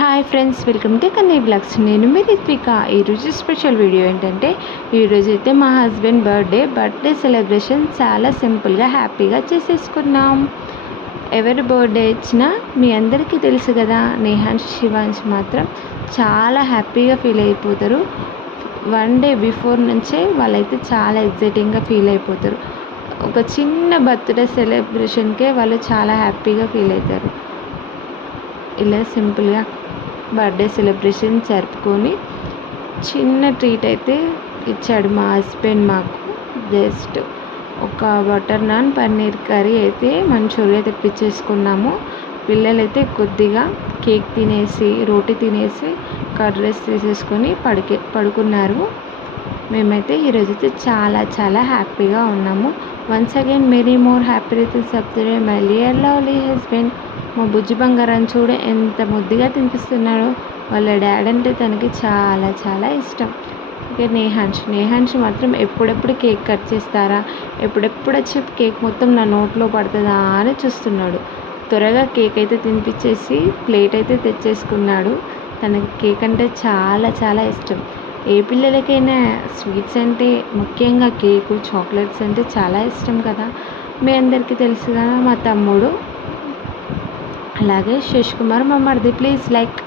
Hi friends, welcome to Kanni blogs. నేను మీ రిత్విక. ఈరోజు special video ఏంటంటే, ఈరోజైతే మా హస్బెండ్ బర్త్డే సెలబ్రేషన్ చాలా సింపుల్గా హ్యాపీగా చేసేసుకున్నాం. ఎవరి బర్త్డే ఇచ్చినా మీ అందరికీ తెలుసు కదా, నేహాన్స్ శివాన్స్ మాత్రం చాలా హ్యాపీగా ఫీల్ అయిపోతారు. 1 డే బిఫోర్ నుంచే వాళ్ళైతే చాలా ఎగ్జైటింగ్గా ఫీల్ అయిపోతారు. ఒక చిన్న బర్త్డే సెలబ్రేషన్కే వాళ్ళు చాలా హ్యాపీగా ఫీల్ అవుతారు. ఇలా సింపుల్గా బర్త్డే సెలబ్రేషన్ జరుపుకొని చిన్న ట్రీట్ అయితే ఇచ్చాడు మా హస్బెండ్. మాకు జస్ట్ ఒక బటర్ నాన్, పన్నీర్ కర్రీ అయితే మంచూరియా తెప్పించేసుకున్నాము. పిల్లలైతే కొద్దిగా కేక్ తినేసి, రోటీ తినేసి, కర్డ్ రైస్ తీసేసుకొని పడుకున్నారు. మేమైతే ఈరోజైతే చాలా చాలా హ్యాపీగా ఉన్నాము. Once again many more happy returns of the day my dear lovely husband. మా బుజ్జి బంగారాన్ని చూడ ఎంత ముద్దుగా తినిపిస్తున్నాడో. వాళ్ళ డాడ్ అంటే తనకి చాలా చాలా ఇష్టం. ఇక నేహాన్స్ మాత్రం ఎప్పుడెప్పుడు కేక్ కట్ చేస్తారా, ఎప్పుడెప్పుడు వచ్చి కేక్ మొత్తం నా నోట్లో పడుతుందా అని చూస్తున్నాడు. త్వరగా కేక్ అయితే తినిపించేసి ప్లేట్ అయితే తెచ్చేసుకున్నాడు. తనకి కేక్ అంటే చాలా చాలా ఇష్టం. ఏ పిల్లలకైనా స్వీట్స్ అంటే, ముఖ్యంగా కేకు, చాక్లెట్స్ అంటే చాలా ఇష్టం కదా. మీ అందరికీ తెలుసు కదా. మా తమ్ముడు అలాగే శేష్ కుమార్, మా మరిది. Please like